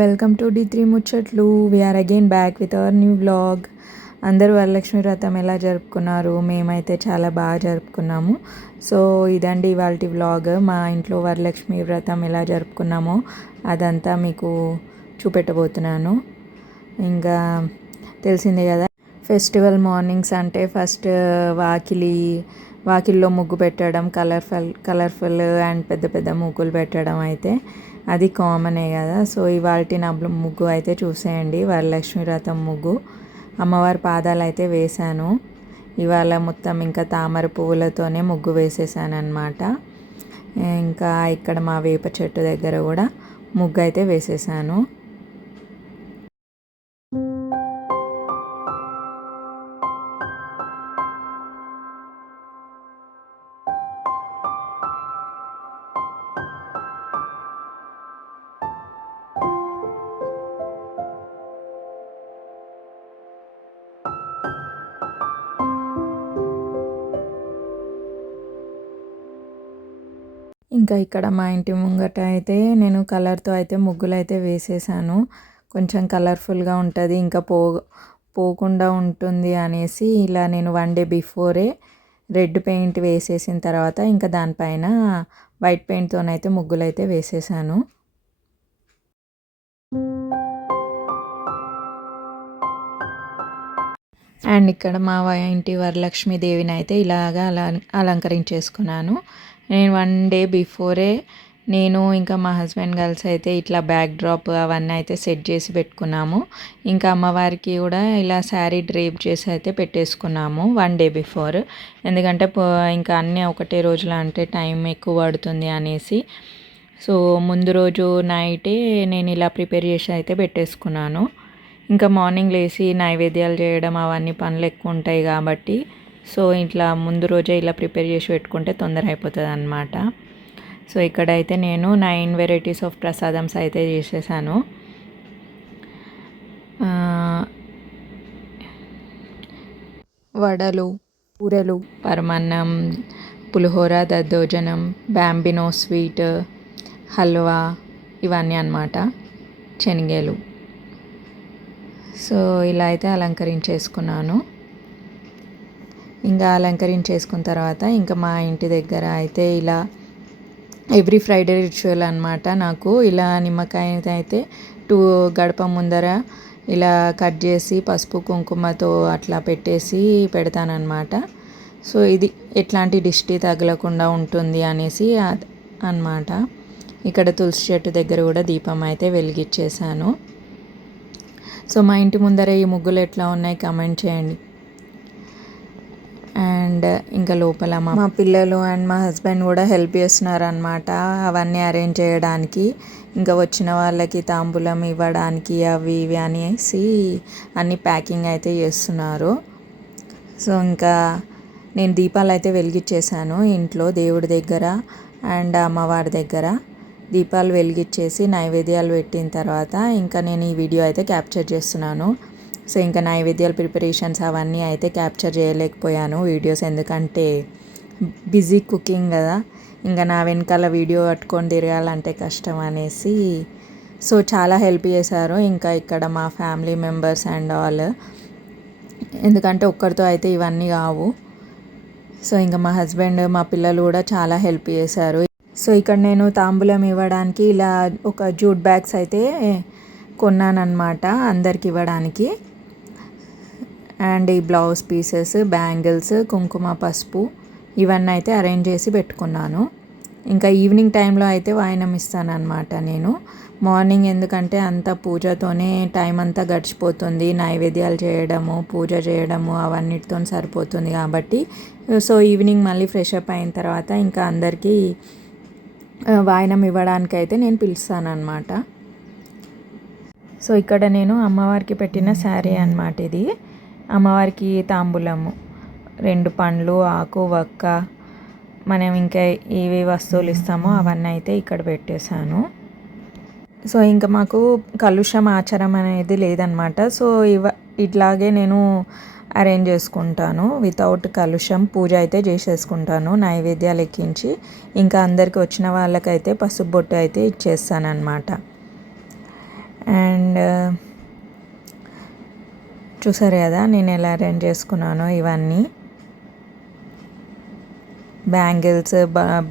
Welcome to D3 ముచ్చట్లు. We're again back with our new vlog. అందరూ వరలక్ష్మి వ్రతం ఎలా జరుపుకున్నారు? మేమైతే చాలా బాగా జరుపుకున్నాము. సో ఇదండి ఇవాల్టి వ్లాగ్. మా ఇంట్లో వరలక్ష్మి వ్రతం ఎలా జరుపుకున్నామో అదంతా మీకు చూపెట్టబోతున్నాను. ఇంకా తెలిసిందే కదా, ఫెస్టివల్ మార్నింగ్స్ అంటే ఫస్ట్ వాకిల్లో ముగ్గు పెట్టడం, కలర్ఫుల్ అండ్ పెద్ద పెద్ద ముగ్గులు పెట్టడం అయితే అది కామనే కదా. సో ఇవాల్టి నా ముగ్గు అయితే చూసేయండి, వరలక్ష్మి వ్రతం ముగ్గు. అమ్మవారి పాదాలు అయితే వేశాను. ఇవాళ మొత్తం ఇంకా తామర పువ్వులతోనే ముగ్గు వేసేసాను అనమాట. ఇంకా ఇక్కడ మా వేప చెట్టు దగ్గర కూడా ముగ్గు అయితే వేసేసాను. ఇంకా ఇక్కడ మా ఇంటి ముంగట అయితే నేను కలర్తో అయితే ముగ్గులు అయితే వేసేసాను. కొంచెం కలర్ఫుల్గా ఉంటుంది, ఇంకా పోకుండా ఉంటుంది అనేసి ఇలా నేను 1 డే బిఫోరే రెడ్ పెయింట్ వేసేసిన తర్వాత ఇంకా దానిపైన వైట్ పెయింట్తోనైతే ముగ్గులు అయితే వేసేసాను. అండ్ ఇక్కడ మా ఇంటి వరలక్ష్మీదేవిని అయితే ఇలాగా అలంకరించేసుకున్నాను. నేను 1 డే బిఫోరే నేను ఇంకా మా హస్బెండ్ కలిసి అయితే ఇట్లా బ్యాక్ డ్రాప్ అవన్నీ అయితే సెట్ చేసి పెట్టుకున్నాము. ఇంకా అమ్మవారికి కూడా ఇలా శారీ డ్రేప్ చేసి అయితే పెట్టేసుకున్నాము 1 డే బిఫోర్. ఎందుకంటే ఇంకా అన్నీ ఒకటే రోజులో అంటే టైం ఎక్కువ పడుతుంది అనేసి. సో ముందు రోజు నైటే నేను ఇలా ప్రిపేర్ చేసి అయితే పెట్టేసుకున్నాను. ఇంకా మార్నింగ్ లేచి నైవేద్యాలు చేయడం అవన్నీ పనులు ఎక్కువ ఉంటాయి కాబట్టి సో ఇట్లా ముందు రోజే ఇలా ప్రిపేర్ చేసి పెట్టుకుంటే తొందర అయిపోతుంది అన్నమాట. సో ఇక్కడైతే నేను 9 వెరైటీస్ ఆఫ్ ప్రసాదమ్స్ అయితే చేసేసాను. వడలు, కూరలు, పరమాన్నం, పులిహోర, దద్దోజనం, బ్యాంబినో స్వీట్, హల్వా ఇవన్నీ అన్నమాట, శనగలు. సో ఇలా అయితే అలంకరించేసుకున్నాను. ఇంకా అలంకరించేసుకున్న తర్వాత ఇంకా మా ఇంటి దగ్గర అయితే ఇలా ఎవ్రీ ఫ్రైడే రిచువల్ అనమాట. నాకు ఇలా నిమ్మకాయ అయితే 2 గడప ముందర ఇలా కట్ చేసి పసుపు కుంకుమతో అట్లా పెట్టేసి పెడతానన్నమాట. సో ఇది ఎట్లాంటి దిష్టి తగలకుండా ఉంటుంది అనేసి అన్నమాట. ఇక్కడ తులసి చెట్టు దగ్గర కూడా దీపం అయితే వెలిగించేసాను. సో మా ఇంటి ముందర ఈ ముగ్గులు ఎట్లా ఉన్నాయి కామెంట్ చేయండి. అండ్ ఇంకా లోపల మా పిల్లలు అండ్ మా హస్బెండ్ కూడా హెల్ప్ చేస్తున్నారు అనమాట అవన్నీ అరేంజ్ చేయడానికి. ఇంకా వచ్చిన వాళ్ళకి తాంబూలం ఇవ్వడానికి అవి ఇవి అనేసి అన్ని ప్యాకింగ్ అయితే చేస్తున్నారు. సో ఇంకా నేను దీపాలు అయితే వెలిగించేసాను ఇంట్లో దేవుడి దగ్గర అండ్ అమ్మవారి దగ్గర. దీపాలు వెలిగించేసి నైవేద్యాలు పెట్టిన తర్వాత ఇంకా నేను ఈ వీడియో అయితే క్యాప్చర్ చేస్తున్నాను. సో ఇంకా నైవేద్యాల ప్రిపరేషన్స్ అవన్నీ అయితే క్యాప్చర్ చేయలేకపోయాను వీడియోస్, ఎందుకంటే బిజీ కుకింగ్ కదా. ఇంకా నా వెనకాల వీడియో పట్టుకొని తిరగాలంటే కష్టం అనేసి సో చాలా హెల్ప్ చేశారు ఇంకా ఇక్కడ మా ఫ్యామిలీ మెంబర్స్ అండ్ ఆల్. ఎందుకంటే ఒక్కరితో అయితే ఇవన్నీ కావు. సో ఇంకా మా హస్బెండ్ మా పిల్లలు కూడా చాలా హెల్ప్ చేశారు. సో ఇక్కడ నేను తాంబూలం ఇవ్వడానికి ఇలా ఒక జూట్ బ్యాగ్స్ అయితే కొన్నానమాట అందరికి ఇవ్వడానికి. అండ్ ఈ బ్లౌజ్ పీసెస్, బ్యాంగిల్స్, కుంకుమ, పసుపు ఇవన్నీ అయితే అరేంజ్ చేసి పెట్టుకున్నాను. ఇంకా ఈవినింగ్ టైంలో అయితే వాయనం ఇస్తానన్నమాట నేను. మార్నింగ్ ఎందుకంటే అంత పూజతోనే టైం అంతా గడిచిపోతుంది, నైవేద్యాలు చేయడము, పూజ చేయడము అవన్నిటితో సరిపోతుంది కాబట్టి సో ఈవినింగ్ మళ్ళీ ఫ్రెష్ అప్ అయిన తర్వాత ఇంకా అందరికీ వాయనం ఇవ్వడానికైతే నేను పిలుస్తాను అనమాట. సో ఇక్కడ నేను అమ్మవారికి పెట్టిన శారీ అన్నమాట ఇది. అమ్మవారికి తాంబూలము, 2 పండ్లు, ఆకు, వక్క, మనం ఇంకా ఏవే వస్తువులు ఇస్తామో అవన్నీ అయితే ఇక్కడ పెట్టేశాను. సో ఇంకా మాకు కలుషం ఆచారం అనేది లేదనమాట. సో ఇట్లాగే నేను అరేంజ్ చేసుకుంటాను, వితౌట్ కలుషం పూజ అయితే చేసేసుకుంటాను నైవేద్యాలు ఎక్కించి. ఇంకా అందరికి వచ్చిన వాళ్ళకైతే పసుపు బొట్టు అయితే ఇచ్చేస్తాను అనమాట. అండ్ చూసారు కదా నేను ఎలా అరేంజ్ చేసుకున్నానో ఇవన్నీ. బ్యాంగిల్స్,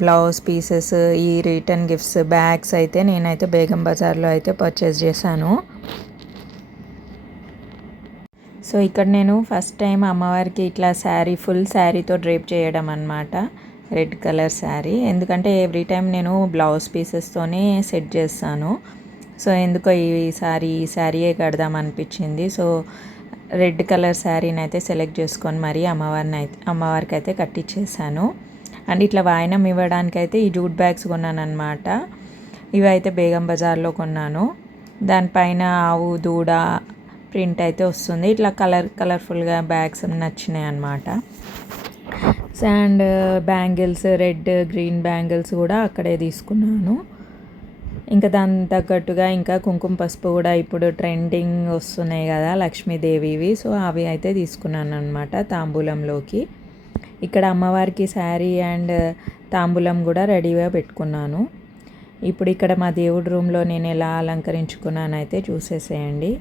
బ్లౌజ్ పీసెస్, ఈ రిటర్న్ గిఫ్ట్స్, బ్యాగ్స్ అయితే నేనైతే బేగం బజార్లో అయితే పర్చేస్ చేశాను. సో ఇక్కడ నేను ఫస్ట్ టైం అమ్మవారికి ఇట్లా శారీ, ఫుల్ శారీతో డ్రేప్ చేయడం అనమాట, రెడ్ కలర్ శారీ. ఎందుకంటే ఎవ్రీ టైం నేను బ్లౌజ్ పీసెస్తోనే సెట్ చేస్తాను. సో ఎందుకో ఈ శారీయే కడదాం అనిపించింది. సో రెడ్ కలర్ శారీని అయితే సెలెక్ట్ చేసుకొని మరి అమ్మవారికి అయితే కట్టించేసాను. అండ్ ఇట్లా వాయనం ఇవ్వడానికి అయితే ఈ జూట్ బ్యాగ్స్ కొన్నాను అనమాట. ఇవి అయితే బేగం బజార్లో కొన్నాను. దానిపైన ఆవు దూడ ప్రింట్ అయితే వస్తుంది. ఇట్లా కలర్ఫుల్గా బ్యాగ్స్ నచ్చినాయి అనమాట. And bangles, red green bangles కూడా అక్కడే తీసుకున్నాను. ఇంకా దాని తగ్గట్టుగా ఇంకా కుంకుమ పసుపు కూడా ఇప్పుడు ట్రెండింగ్ వస్తున్నాయి కదా లక్ష్మీదేవివి. సో అవి అయితే తీసుకున్నాను అనమాట తాంబూలంలోకి. ఇక్కడ అమ్మవారికి శారీ అండ్ తాంబూలం కూడా రెడీగా పెట్టుకున్నాను. ఇప్పుడు ఇక్కడ మా దేవుడి రూమ్లో నేను ఎలా అలంకరించుకున్నానైతే చూసేసేయండి.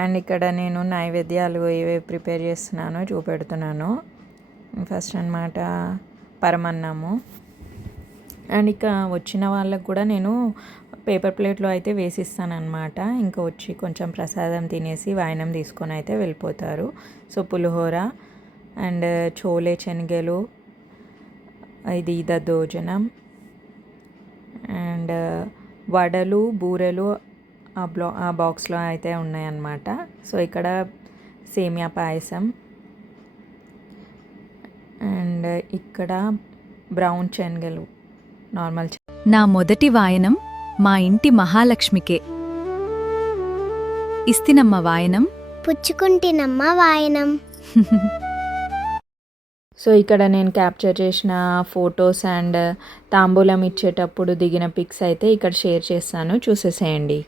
అండ్ ఇక్కడ నేను నైవేద్యాలు ఏవేవి ప్రిపేర్ చేస్తున్నానో చూపెడుతున్నాను. ఫస్ట్ అనమాట పరమన్నము. అండ్ ఇక వచ్చిన వాళ్ళకు కూడా నేను పేపర్ ప్లేట్లో అయితే వేసిస్తానమాట. ఇంకా వచ్చి కొంచెం ప్రసాదం తినేసి వాయనం తీసుకొని అయితే వెళ్ళిపోతారు. సో పులిహోర అండ్ చోలే శనగలు, ఇది దద్దోజనం అండ్ వడలు, బూరెలు ఆ బాక్స్లో అయితే ఉన్నాయన్నమాట. సో ఇక్కడ సేమియా పాయసం అండ్ ఇక్కడ బ్రౌన్ శనగలు, నార్మల్. నా మొదటి వాయనం మా ఇంటి మహాలక్ష్మికే. ఇస్తినమ్మ వాయనం, పుచ్చుకుంటినమ్మ వాయనం. సో ఇక్కడ నేను క్యాప్చర్ చేసిన ఫొటోస్ అండ్ తాంబూలం ఇచ్చేటప్పుడు దిగిన పిక్స్ అయితే ఇక్కడ షేర్ చేస్తాను, చూసేసేయండి.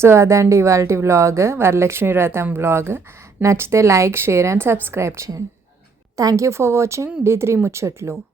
సో అదండి ఇవాళ వ్లాగ్, వరలక్ష్మి వ్రతం వ్లాగ్. నచ్చితే లైక్, షేర్ అండ్ సబ్స్క్రైబ్ చేయండి. Thank you for watching D3 ముచ్చట్లు.